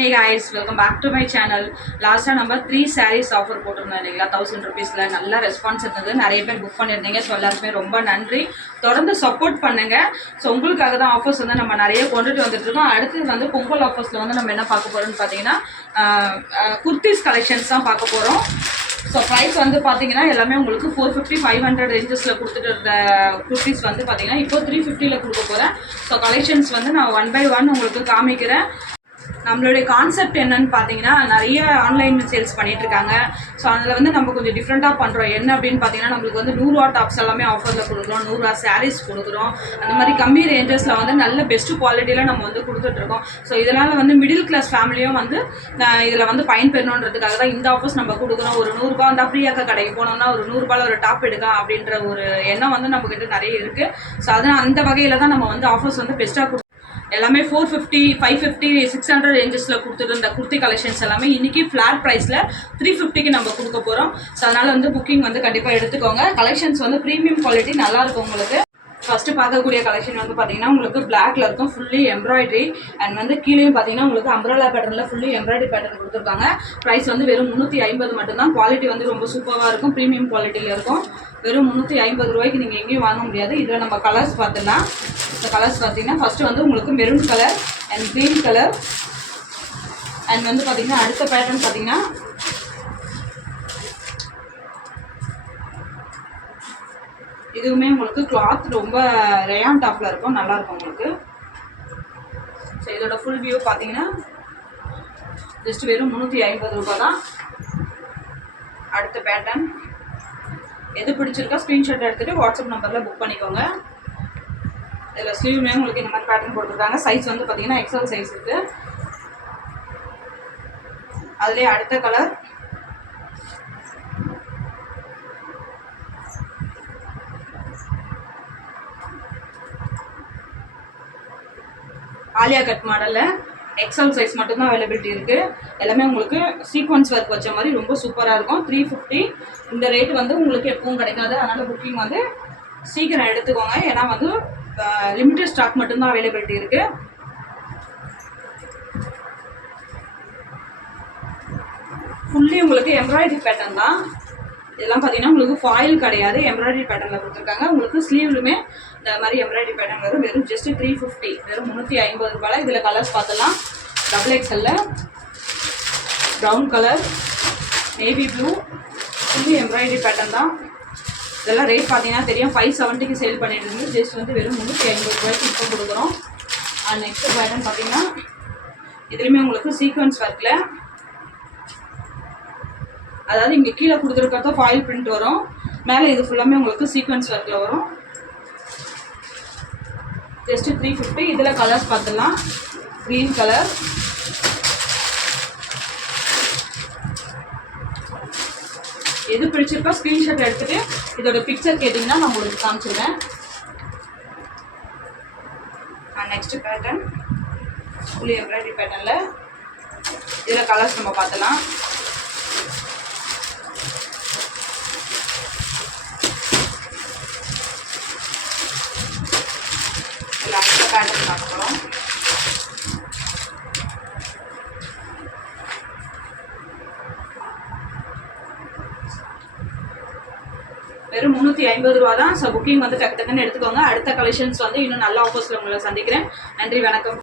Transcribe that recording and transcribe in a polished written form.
Hey guys, welcome back to my channel. Last time நம்ம 3 sarees offer போட்டிருந்தோம் இல்லைங்களா 1000 rupeesல நல்ல ரெஸ்பான்ஸ் இருந்தது. நிறைய பேர் புக் பண்ணியிருந்தீங்க. ஸோ எல்லாருக்குமே ரொம்ப நன்றி. தொடர்ந்து சப்போர்ட் பண்ணுங்க. ஸோ உங்களுக்காக தான் ஆஃபர்ஸ் வந்து நம்ம நிறைய கொண்டுட்டு வந்துட்டு இருக்கோம். அடுத்து வந்து பொங்கல் ஆஃபர்ஸில் வந்து நம்ம என்ன பார்க்க போகிறோம்னு பார்த்தீங்கன்னா குர்த்திஸ் கலெக்ஷன்ஸ் தான் பார்க்க போகிறோம். ஸோ ப்ரைஸ் வந்து பார்த்தீங்கன்னா எல்லாமே உங்களுக்கு 450-500 ரேஞ்சஸில் கொடுத்துட்டு இருந்த குர்த்திஸ் வந்து பார்த்தீங்கன்னா இப்போ 350ல் கொடுக்க போகிறேன். ஸோ கலெக்ஷன்ஸ் வந்து நான் 1 by 1 உங்களுக்கு காமிக்கிறேன். நம்மளுடைய கான்செப்ட் என்னன்னு பார்த்தீங்கன்னா நிறைய ஆன்லைன் சேல்ஸ் பண்ணிட்டு இருக்காங்க. ஸோ அதில் வந்து நம்ம கொஞ்சம் டிஃப்ரெண்ட்டாக பண்ணுறோம். என்ன அப்படின்னு பார்த்தீங்கன்னா நம்மளுக்கு வந்து 100 ரூபா டாப்ஸ் எல்லாமே ஆஃபரில் கொடுக்குறோம், 100 ரூபா சாரீஸ் கொடுக்குறோம். அந்த மாதிரி கம்மி ரேஞ்சஸில் வந்து நல்ல பெஸ்ட் குவாலிட்டியில் நம்ம வந்து கொடுத்துட்ருக்கோம். ஸோ இதனால் வந்து மிடில் கிளாஸ் ஃபேமிலியும் வந்து இதில் வந்து பயன்பெறணுன்றதுக்காக தான் இந்த ஆஃபர்ஸ் நம்ம கொடுக்குறோம். ஒரு 100 ரூபா இருந்தால் ஃப்ரீயாக்க கடைக்கு போனோம்னா ஒரு 100 ரூபாயில் ஒரு டாப் எடுக்கலாம் அப்படின்ற ஒரு எண்ணம் வந்து நம்மக்கிட்ட நிறைய இருக்குது. ஸோ அதனால் அந்த வகையில் தான் நம்ம வந்து ஆஃபர்ஸ் வந்து பெஸ்ட்டாக எல்லாமே 450, 550, 600 ரேஞ்சஸில் கொடுத்துட்டு இருந்த குர்த்தி கலெக்ஷன்ஸ் எல்லாமே இன்றைக்கி ஃப்ளாட் ப்ரைஸில் 350க்கு நம்ம கொடுக்க போகிறோம். ஸோ அதனால் வந்து புக்கிங் வந்து கண்டிப்பாக எடுத்துக்கோங்க. கலெக்ஷன்ஸ் வந்து ப்ரீமியம் குவாலிட்டி நல்லாயிருக்கும் உங்களுக்கு. ஃபஸ்ட்டு பார்க்கக்கூடிய கலெக்ஷன் வந்து பார்த்தீங்கன்னா உங்களுக்கு பிளாக்ல இருக்கும், ஃபுல்லி எம்ப்ராய்டரி. அண்ட் வந்து கீழேயும் பார்த்தீங்கன்னா உங்களுக்கு அம்ப்ரலா பேட்டர்னில் ஃபுல்லி எம்ப்ராய்டரி பேட்டர்ன் கொடுத்துருக்காங்க. ப்ரைஸ் வந்து வெறும் 350 மட்டும்தான். குவாலிட்டி வந்து ரொம்ப சூப்பராக இருக்கும், ப்ரீமியம் குவாலிட்டியில் இருக்கும். வெறும் 350 ரூபாய்க்கு நீங்கள் எங்கேயும் வாங்க முடியாது. இதில் நம்ம கலர்ஸ் பார்த்துலாம். இந்த கலர்ஸ் பார்த்தீங்கன்னா ஃபஸ்ட்டு வந்து உங்களுக்கு maroon colour and green colour. And வந்து பார்த்தீங்கன்னா அடுத்த பேட்டர்ன் பார்த்தீங்கன்னா இதுவுமே உங்களுக்கு கிளாத் ரொம்ப ரேயான் டாப்பில் இருக்கும், நல்லாயிருக்கும் உங்களுக்கு. ஸோ இதோட ஃபுல் வியூ பார்த்தீங்கன்னா ஜஸ்ட் வெறும் 350 ரூபாய் தான். அடுத்த பேட்டர்ன் எது பிடிச்சிருக்கா ஸ்க்ரீன்ஷாட் எடுத்துகிட்டு வாட்ஸ்அப் நம்பரில் புக் பண்ணிக்கோங்க. இதில் ஸ்லீவ்மே உங்களுக்கு இந்த மாதிரி பேட்டர்ன் கொடுத்துருக்காங்க. சைஸ் வந்து பார்த்தீங்கன்னா எக்ஸல் சைஸ் இருக்குது. அதுலேயே அடுத்த கலர் ஆலியா கட் மாடலில் எக்ஸல் சைஸ் மட்டும்தான் அவைலபிலிட்டி இருக்குது. எல்லாமே உங்களுக்கு சீக்வன்ஸ் ஒர்க் வச்ச மாதிரி ரொம்ப சூப்பராக இருக்கும். 350 இந்த ரேட்டு வந்து உங்களுக்கு எப்பவும் கிடைக்காது. அதனால் புக்கிங் வந்து சீக்கிரம் எடுத்துக்கோங்க. ஏன்னா வந்து லிமிட்டட் ஸ்டாக் மட்டும்தான் அவைலபிலிட்டி இருக்குது. ஃபுல்லி உங்களுக்கு எம்ப்ராய்டரி பேட்டர்ன் தான். இதெல்லாம் பார்த்தீங்கன்னா உங்களுக்கு ஃபாயில் கிடையாது, எம்ப்ராய்டரி பேட்டர்னில் கொடுத்துருக்காங்க. உங்களுக்கு ஸ்லீவ்லுமே இந்த மாதிரி எம்ப்ராய்டரி பேட்டர்ன் வரும். வெறும் ஜஸ்ட் 350, வெறும் 350 ரூபாயில். இதில் கலர்ஸ் பார்த்தலாம். டபுள் எக்ஸ்எல்ல brown colour, navy blue, fully embroidery pattern தான். இதெல்லாம் ரேட் பார்த்தீங்கன்னா தெரியும், 570க்கு சேல் பண்ணிட்டு இருந்து ஜஸ்ட் வந்து வெறும் 350 ரூபாய்க்கு இப்போ கொடுக்குறோம். அண்ட் நெக்ஸ்ட் பேட்டர்ன் பார்த்தீங்கன்னா இதுலேயுமே உங்களுக்கு சீக்வன்ஸ் ஒர்க்கில், அதாவது இங்கே கீழே கொடுத்துருக்கிறத ஃபாயில் பிரிண்ட் வரும், மேலே இது ஃபுல்லாமே உங்களுக்கு சீக்வன்ஸ் ஒர்க்கில் வரும். ஜஸ்ட் 350. இதில் கலர்ஸ் பார்த்துலாம். க்ரீன் கலர், எது பிடிச்சிருக்கோ ஸ்க்ரீன்ஷாட் எடுத்துகிட்டு இதோட பிக்சர் கேட்டிங்கன்னா நான் உங்களுக்கு காமிச்சிடுவேன். நெக்ஸ்ட் பேட்டர்ன் ஃபுல்லி எம்ப்ராய்டரி பேட்டர்னில். இதில் கலர்ஸ் நம்ம பார்த்தலாம். இதில் அடுத்த பேட்டர்ன் பார்க்குறோம். வெறும் 350 ரூபா தான். ஸோ புக்கிங் வந்து டக்குன்னு எடுத்துக்கோங்க. அடுத்த கலெக்ஷன்ஸ் வந்து இன்னும் நல்ல ஆஃபர்ஸில் உங்களை சந்திக்கிறேன். நன்றி, வணக்கம்.